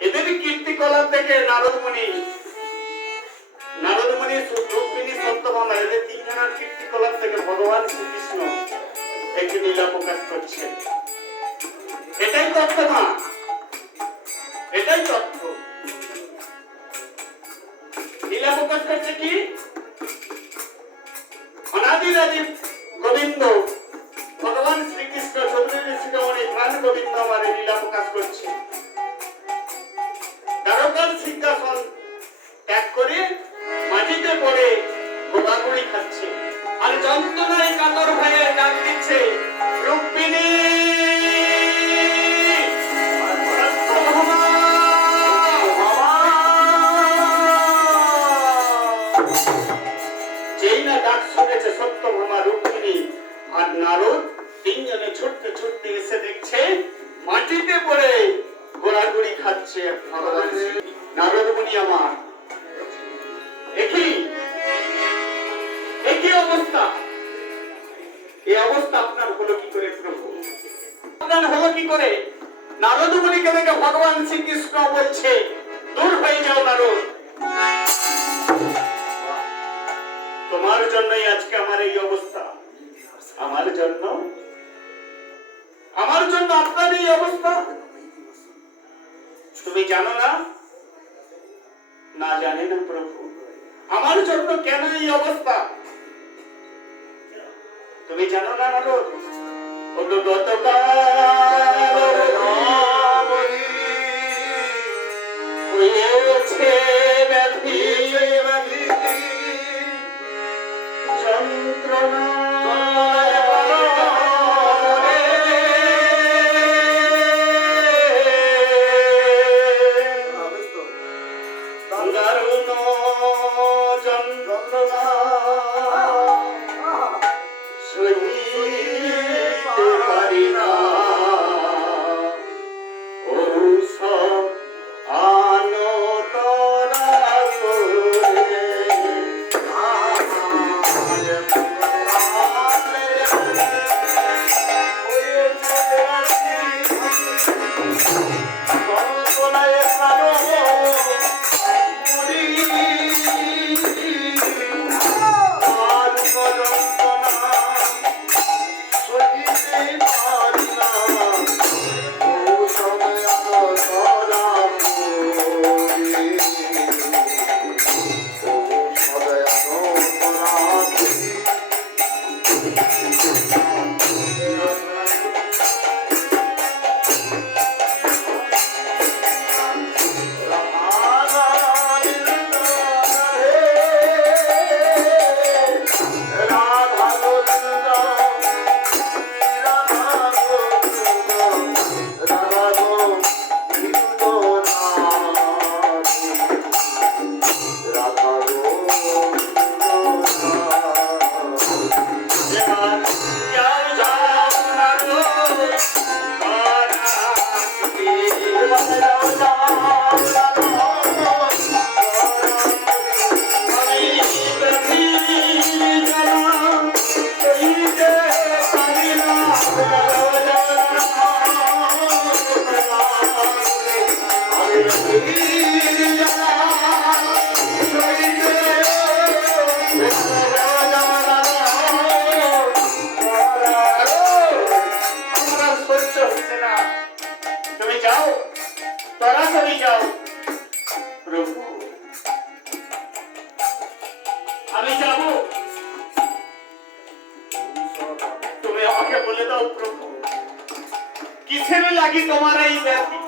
এদের কীর্তিকলাপ দেখে নারদমুনি রুক্মিণী সত্যভামা এদের তিনজনের কীর্তিকলাপ থেকে ভগবান শ্রীকৃষ্ণ একটি লীলা প্রকাশ করছেন। এটাই তত্ত্ব মা, এটাই তত্ত্ব। লীলা প্রকাশ করছে কি? অনাদিরাদি গোবিন্দ ভগবান শ্রীকৃষ্ণ চতুর্দশ শিখামণি প্রাণ গোবিন্দ আমার লীলা প্রকাশ করছে। দ্বারকার সিংহাসন ত্যাগ করে মাটিতে পড়ে গোলাগুড়ি খাচ্ছে আর যন্ত্রণায় কাতর হয়ে ডাক দিচ্ছে, রুক্মিণী যেই না ডাক শুনেছে সত্যভামা, রুক্মিণী আর নারদ তিনজনে ছুটতে ছুটতে এসে দেখছে মাটিতে পড়ে গোলাগুড়ি খাচ্ছে ভগবান। নারদ মুনি আমার একই অবস্থা। এই অবস্থা আপনার হলো কি করে প্রভু? আপনার হলো কি করে? নারদ মুনিকে দেখে ভগবান শ্রীকৃষ্ণ বলছে, দূর হয়ে যাও নারদ, তোমার জন্যই আজকে আমার এই অবস্থা। আমার জন্য আপনার এই অবস্থা তুমি জানো না? না জানি না প্রভু, আমার জন্য কেন এই অবস্থা তুমি জানো না নারদ? হয়েছে ব্যাধি যন্ত্রণা আমি যাব। তুমি আমাকে বলে দাও প্রভু, কিসের লাগি তোমার এই ব্যাধি?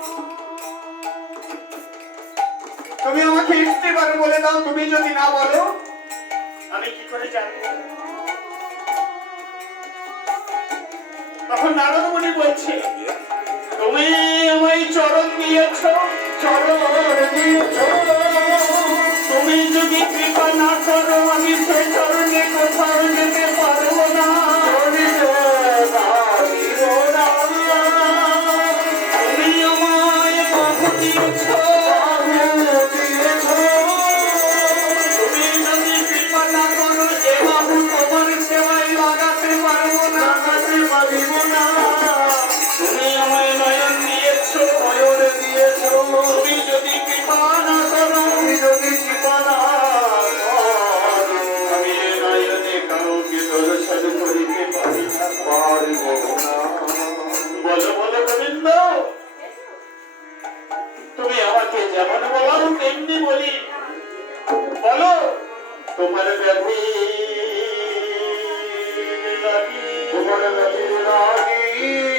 তুমি আমাকে একটি বার বলে দাও। তুমি যদি না বলো আমি কি করে জানবো? তখন নারদ মুনি বলছে, তুমি আমায় চরণ দিয়েছ, তুমি যদি কৃপা না করো আমি সে চরণে কোথাও যেতে পারবো না। তুমি আমায় বাহু দিয়েছ, তুমি যদি কৃপা না করো এ বাহু তোমার সেবায় লাগাতে পারবো না। নন্দ, তুমি আমাকে যেমন বলো তেমনি বলি। বলো তোমার ব্যাধি তোমার লাগি